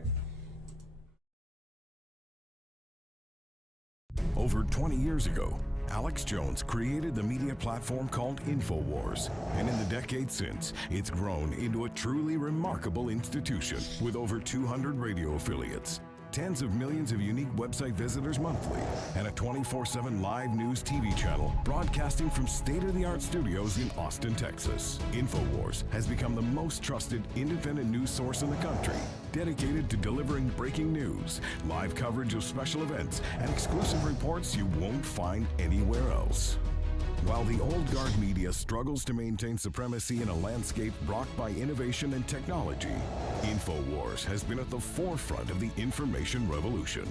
Over 20 years ago, Alex Jones created the media platform called InfoWars, and in the decades since, it's grown into a truly remarkable institution with over 200 radio affiliates, tens of millions of unique website visitors monthly, and a 24/7 live news TV channel broadcasting from state-of-the-art studios in Austin, Texas. InfoWars has become the most trusted independent news source in the country, dedicated to delivering breaking news, live coverage of special events, and exclusive reports you won't find anywhere else. While the old guard media struggles to maintain supremacy in a landscape rocked by innovation and technology, InfoWars has been at the forefront of the information revolution.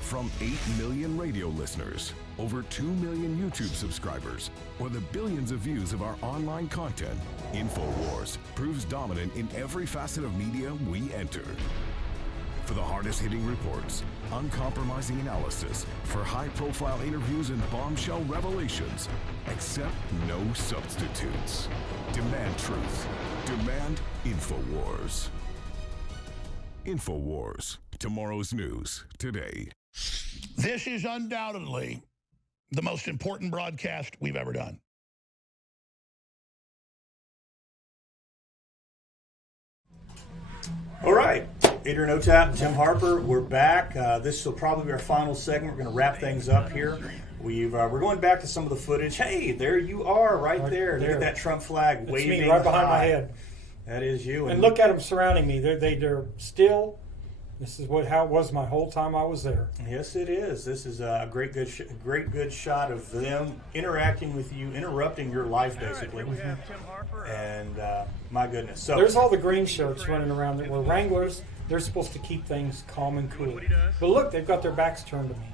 From 8 million radio listeners, over 2 million YouTube subscribers, or the billions of views of our online content, InfoWars proves dominant in every facet of media we enter. For the hardest-hitting reports, uncompromising analysis, for high-profile interviews and bombshell revelations, accept no substitutes. Demand truth. Demand InfoWars. InfoWars. Tomorrow's news today. This is undoubtedly the most important broadcast we've ever done. All right, Adrian OTAP, Tim Harper, we're back. This will probably be our final segment. We're going to wrap things up here. We're going back to some of the footage. Hey, there you are, right there. Look at that Trump flag waving. It's me right behind my head. That is you. And look at them surrounding me. They're still. This is how it was my whole time I was there. Yes, it is. This is a great good shot of them interacting with you, interrupting your life, basically. And my goodness. So there's all the green shirts running around that were Wranglers. They're supposed to keep things calm and cool. But look, they've got their backs turned to me.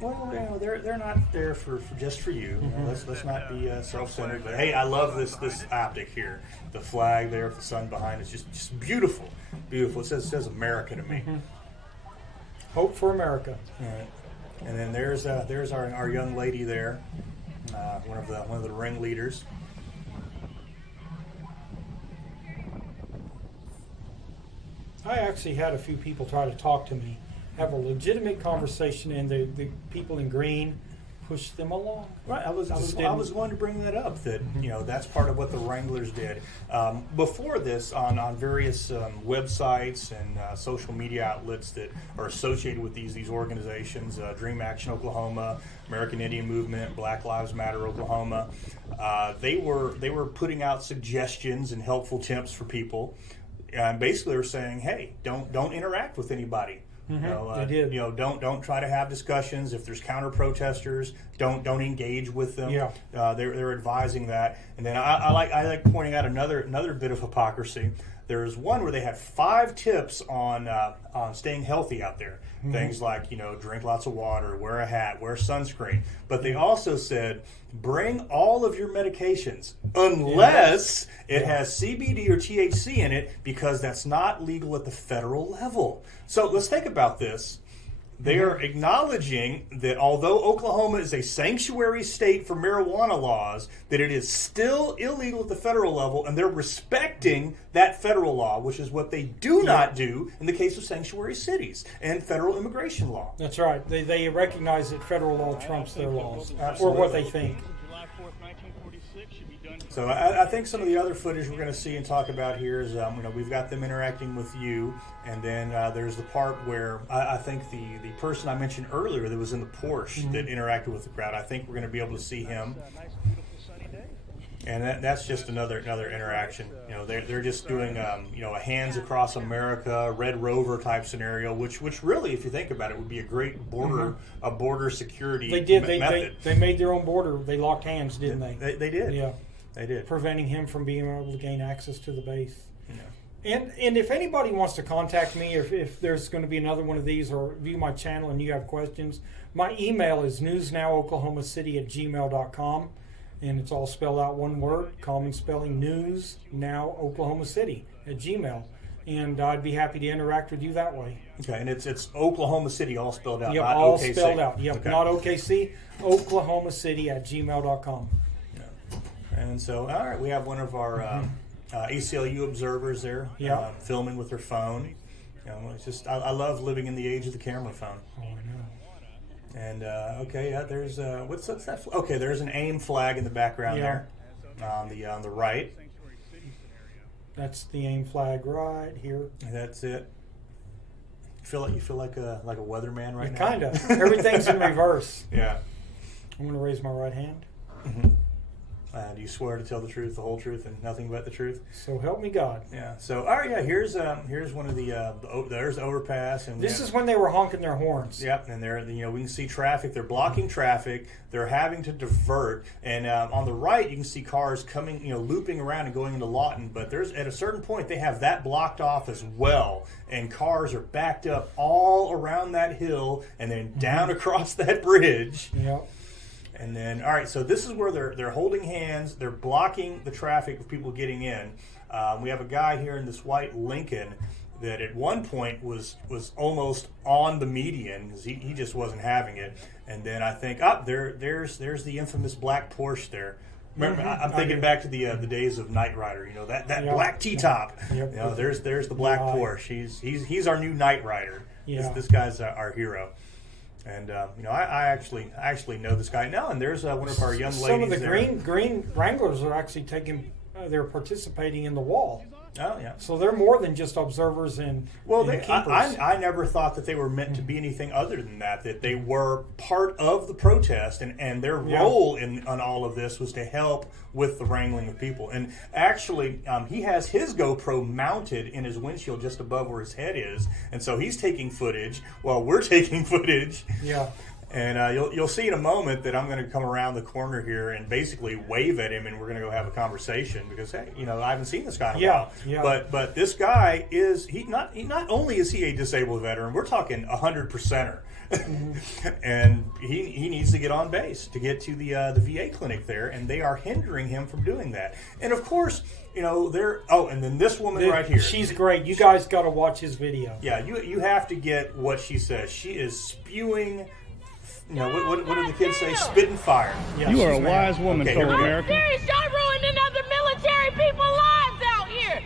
Well, you know, they're not there for just for you. You know, let's not be self-centered. But hey, I love this optic here. The flag there, with the sun behind, it's just beautiful, beautiful. It says America to me. Hope for America. All right. And then there's our young lady there, one of the ringleaders. I actually had a few people try to talk to me, have a legitimate conversation, and the people in green pushed them along. Right, I was going to bring that up. That that's part of what the Wranglers did. Before this, on various websites and social media outlets that are associated with these organizations, Dream Action Oklahoma, American Indian Movement, Black Lives Matter Oklahoma, they were putting out suggestions and helpful tips for people, and basically they were saying, hey, don't interact with anybody. They did. Don't try to have discussions. If there's counter protesters, don't engage with them. Yeah. They're advising that. And then I like pointing out another bit of hypocrisy. There's one where they had 5 tips on staying healthy out there. Things like drink lots of water, wear a hat, wear sunscreen. But they also said bring all of your medications unless it has CBD or THC in it, because that's not legal at the federal level. So let's think about this. They are acknowledging that although Oklahoma is a sanctuary state for marijuana laws, that it is still illegal at the federal level, and they're respecting that federal law, which is what they do not do in the case of sanctuary cities and federal immigration law. That's right. They recognize that federal law trumps their laws, Absolutely. or what they think. So I think some of the other footage we're going to see and talk about here is, we've got them interacting with you, and then there's the part where I think the person I mentioned earlier that was in the Porsche that interacted with the crowd, I think we're going to be able to see him. And that's just another interaction. They're just doing a hands across America, Red Rover type scenario, which really, if you think about it, would be a great border security method. They made their own border. They locked hands, didn't they? They did. Yeah. They did. Preventing him from being able to gain access to the base. Yeah. And if anybody wants to contact me, if there's going to be another one of these, or view my channel and you have questions, my email is newsnowoklahomacity@gmail.com. And it's all spelled out one word, common spelling, newsnowoklahomacity@gmail. And I'd be happy to interact with you that way. Okay, and it's Oklahoma City all spelled out, yep, not all OKC. Spelled out. Yep, okay. Not OKC, oklahomacity@gmail.com. Yeah. And so, all right, we have one of our ACLU observers there filming with her phone. It's just, I love living in the age of the camera phone. Oh, I know. And there's what's that? Okay, there's an AIM flag in the background there, on the right. That's the AIM flag right here. That's it. You feel like a weatherman right now. Kind of. Everything's in reverse. Yeah. I'm going to raise my right hand. Mm-hmm. Do you swear to tell the truth, the whole truth, and nothing but the truth? So help me God. Yeah. So, all right, here's one of there's the overpass, and this is when they were honking their horns. Yep, and we can see traffic. They're blocking traffic. They're having to divert, and on the right you can see cars coming, looping around and going into Lawton. But there's at a certain point they have that blocked off as well, and cars are backed up all around that hill and then down across that bridge. Yep. And then, all right, so this is where they're holding hands. They're blocking the traffic of people getting in. We have a guy here in this white Lincoln that at one point was almost on the median because he just wasn't having it. And then I think, there's the infamous black Porsche there. Remember, I'm thinking back to the days of Knight Rider. that black T-top. Yep. There's the black Porsche. He's our new Knight Rider. Yeah. This guy's our hero. And I actually know this guy now, and there's one of our young ladies. Some of the there. green Wranglers are actually they're participating in the wall. Oh, yeah. So they're more than just observers and keepers. I never thought that they were meant to be anything other than that they were part of the protest, and their role in all of this was to help with the wrangling of people. And actually, he has his GoPro mounted in his windshield just above where his head is, and so he's taking footage while we're taking footage. Yeah. And you'll see in a moment that I'm going to come around the corner here and basically wave at him, and we're going to go have a conversation because, hey, I haven't seen this guy in a while. Yeah. But this guy is not only is he a disabled veteran, we're talking 100%er, and he needs to get on base to get to the VA clinic there, and they are hindering him from doing that. And of course, and then this woman right here, she's great. You guys got to watch his video. Yeah, you have to get what she says. She is spewing. What do the kids say? Spit and fire. Yeah, you are a wise woman, fellow American. I'm serious. Y'all ruining other military people's lives out here.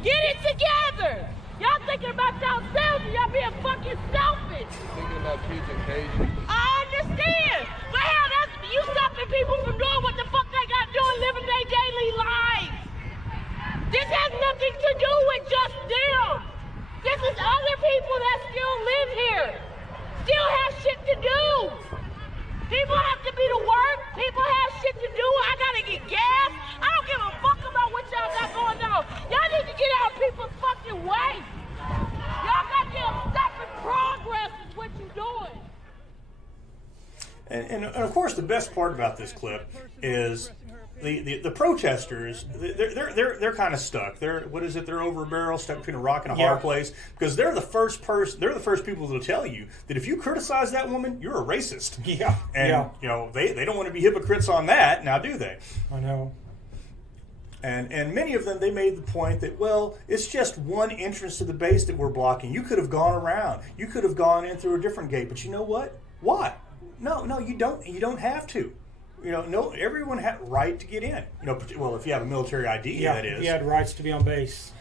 Get it together. Y'all thinking about yourselves and y'all being fucking selfish. Thinking about kids in cages. I understand. But hell, that's you stopping people from doing what the fuck they got to do and living their daily lives. This has nothing to do with just them. This is other people that still live here. Still have shit to do. People have to be to work. People have shit to do. I gotta get gas. I don't give a fuck about what y'all got going on. Y'all need to get out of people's fucking way. Y'all goddamn stopping progress is what you doing. And of course, the best part about this clip is the protesters. They're kind of stuck. They're over a barrel, stuck between a rock and a hard place, because they're the first people that'll tell you that if you criticize that woman, you're a racist. Yeah. And they don't want to be hypocrites on that. Now, do they? I know. And many of them, they made the point that, well, it's just one entrance to the base that we're blocking. You could have gone around. You could have gone in through a different gate. But you know what? Why? No, you don't. You don't have to. No, everyone had right to get in. Well, if you have a military ID, that is. If you had rights to be on base.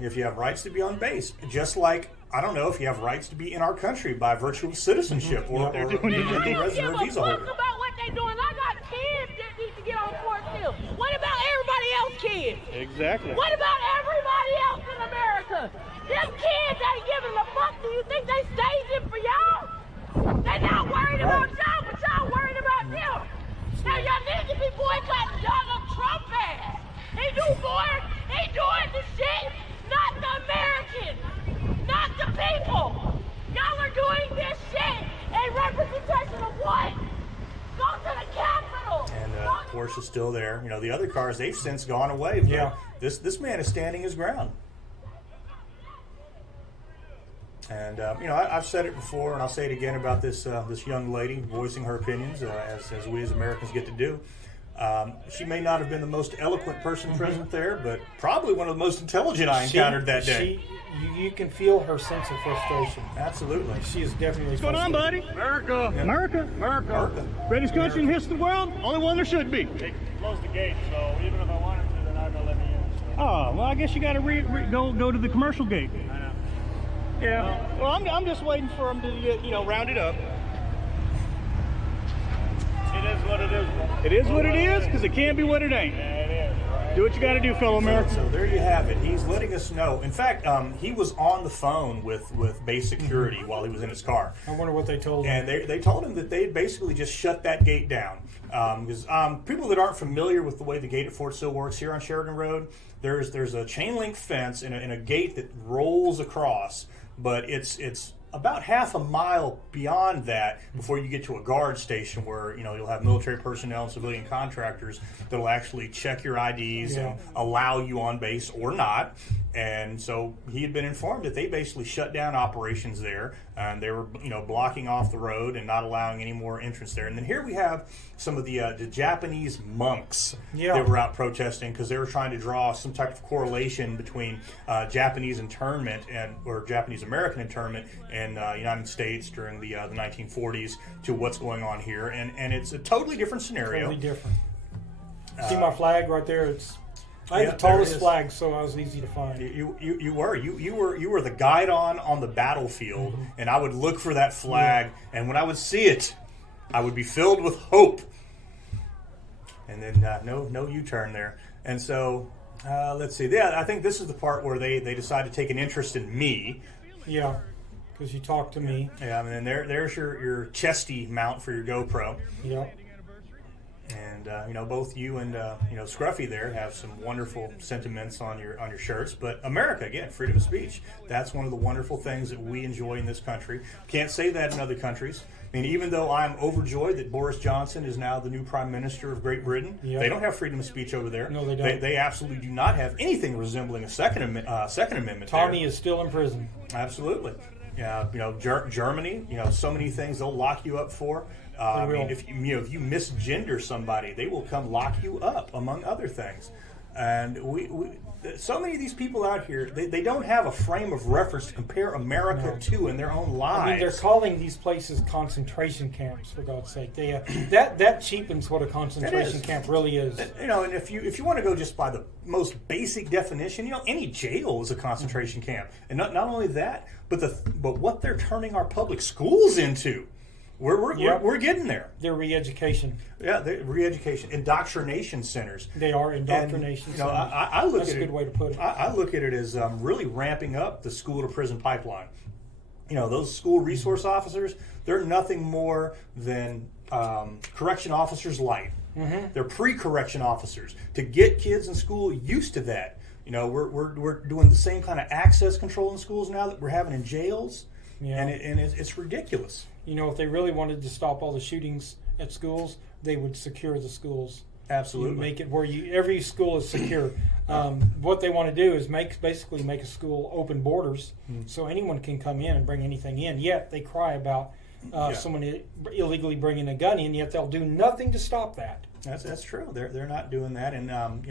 If you have rights to be on base, just like, I don't know, if you have rights to be in our country by virtue of citizenship or resident or visa holder. About what they doing. I got kids that need to get on Fort Hill. What about everybody else kids? Exactly. What about everybody else in America? Them kids ain't giving a fuck. Do you think they staging for y'all? They not worried about y'all, but y'all worried about them. Now y'all need to be boycotting Donald Trump ass. He do more. He doing the shit, not the Americans, not the people. Y'all are doing this shit in representation of what? Go to the Capitol. And Porsche is still there. The other cars, they've since gone away. But this man is standing his ground. And I've said it before, and I'll say it again about this young lady voicing her opinions, as we as Americans get to do. She may not have been the most eloquent person present there, but probably one of the most intelligent I encountered that day. You can feel her sense of frustration. Absolutely. She is definitely. What's going on, buddy? America. Yeah. America. Greatest country in the history of the world. Only one there should be. They closed the gate, so even if I wanted to, they're not going to let me in. So. Oh, well, I guess you got to go to the commercial gate. I know. Yeah. Well, I'm just waiting for them to get, round it up. It is what it is, bro. It is what it is, because it can't be what it ain't. Yeah, it is. Right? Do what you got to do, fellow Americans. So there you have it. He's letting us know. In fact, he was on the phone with base security while he was in his car. I wonder what they told him. And they told him that they basically just shut that gate down. Because people that aren't familiar with the way the gate at Fort Sill works here on Sheridan Road, there's a chain link fence and a gate that rolls across, but it's about half a mile beyond that before you get to a guard station where you'll have military personnel and civilian contractors that'll actually check your IDs and allow you on base or not. And so he had been informed that they basically shut down operations there. They were blocking off the road and not allowing any more entrance there. And then here we have some of the Japanese monks that were out protesting because they were trying to draw some type of correlation between Japanese internment or Japanese American internment in the United States during the 1940s to what's going on here. And it's a totally different scenario. Totally different. See my flag right there? I had the tallest flag, so I was easy to find. You were the guide on the battlefield, and I would look for that flag, and when I would see it, I would be filled with hope. And then no U-turn there. And so Let's see. Yeah, I think this is the part where they decide to take an interest in me. Yeah, because you talked to me. Yeah, and then there's your chesty mount for your GoPro. Yeah. And both you and Scruffy there have some wonderful sentiments on your shirts. But America, again, freedom of speech. That's one of the wonderful things that we enjoy in this country. Can't say that in other countries. I mean, even though I'm overjoyed that Boris Johnson is now the new Prime Minister of Great Britain, they don't have freedom of speech over there. No, they don't. They absolutely do not have anything resembling a Second Amendment. Tommy there. is still in prison. Absolutely. Germany. So many things they'll lock you up for. I mean, if you misgender somebody, they will come lock you up, among other things. And so many of these people out here, they don't have a frame of reference to compare America to in their own lives. I mean, they're calling these places concentration camps, for God's sake. They that cheapens what a concentration camp really is. And if you want to go just by the most basic definition, any jail is a concentration camp. And not only that, but what they're turning our public schools into. We're getting there. They're re-education. Yeah, they're re-education. Indoctrination centers. They are indoctrination centers. I look That's at a good way to put it. I look at it as really ramping up the school-to-prison pipeline. Those school resource officers, they're nothing more than correction officers light. Mm-hmm. They're pre-correction officers to get kids in school used to that. We're doing the same kind of access control in schools now that we're having in jails, and it's ridiculous. If they really wanted to stop all the shootings at schools, they would secure the schools. Absolutely. Make it where every school is secure. What they want to do is basically make a school open borders so anyone can come in and bring anything in. Yet they cry about someone illegally bringing a gun in, yet they'll do nothing to stop that. That's true. They're not doing that, and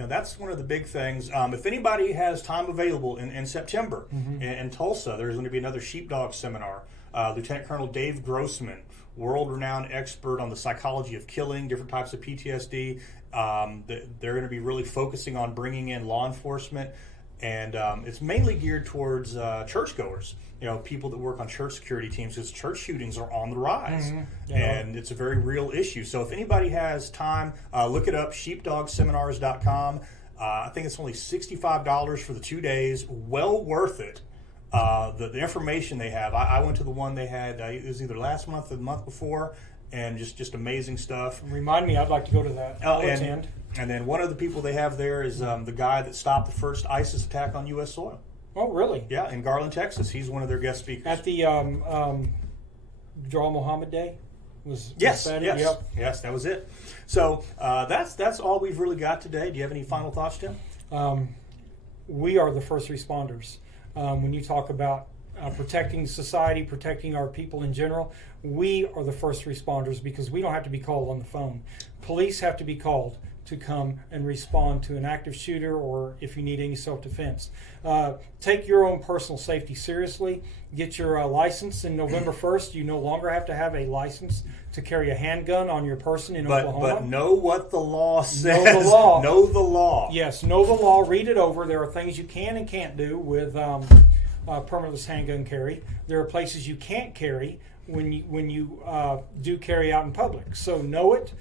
that's one of the big things. If anybody has time available in September in Tulsa, there's going to be another sheepdog seminar. Lieutenant Colonel Dave Grossman, world-renowned expert on the psychology of killing, different types of PTSD. They're going to be really focusing on bringing in law enforcement, and it's mainly geared towards churchgoers. People that work on church security teams, because church shootings are on the rise, and it's a very real issue. So if anybody has time, look it up, sheepdogseminars.com. I think it's only $65 for the 2 days. Well worth it. The information they have. I went to the one they had, it was either last month or the month before, and just amazing stuff. Remind me, I'd like to go to that. And then one of the people they have there is the guy that stopped the first ISIS attack on U.S. soil. Oh, really? Yeah, in Garland, Texas. He's one of their guest speakers. At the Jalal Muhammad Day? Yes, that was it. So that's all we've really got today. Do you have any final thoughts, Tim? We are the first responders. When you talk about protecting society, protecting our people in general, we are the first responders because we don't have to be called on the phone. Police have to be called to come and respond to an active shooter or if you need any self-defense. Take your own personal safety seriously. Get your license in November 1st. You no longer have to have a license to carry a handgun on your person in Oklahoma. But know what the law says. Know the law. Know the law. Yes, know the law. Read it over. There are things you can and can't do with permitless handgun carry. There are places you can't carry when you do carry out in public. So know it.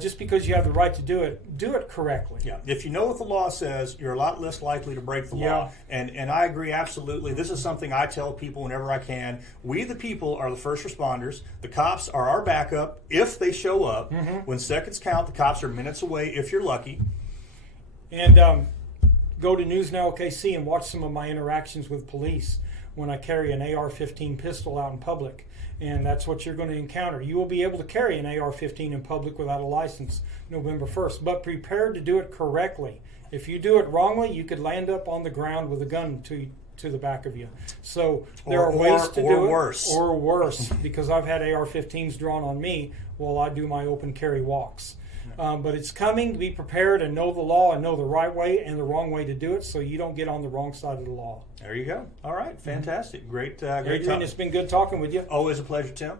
Just because you have the right to do it correctly. Yeah. If you know what the law says, you're a lot less likely to break the law. And I agree absolutely. This is something I tell people whenever I can. We, the people, are the first responders. The cops are our backup if they show up. Mm-hmm. When seconds count, the cops are minutes away if you're lucky. And go to News Now OKC and watch some of my interactions with police when I carry an AR-15 pistol out in public. And that's what you're going to encounter. You will be able to carry an AR-15 in public without a license November 1st, but prepared to do it correctly. If you do it wrongly, you could land up on the ground with a gun to the back of you. So there are ways to do it. Or worse, because I've had AR-15s drawn on me while I do my open carry walks. But it's coming. Be prepared and know the law and know the right way and the wrong way to do it so you don't get on the wrong side of the law. There you go. All right. Fantastic. Great. Adrian, it's been good talking with you. Always a pleasure, Tim.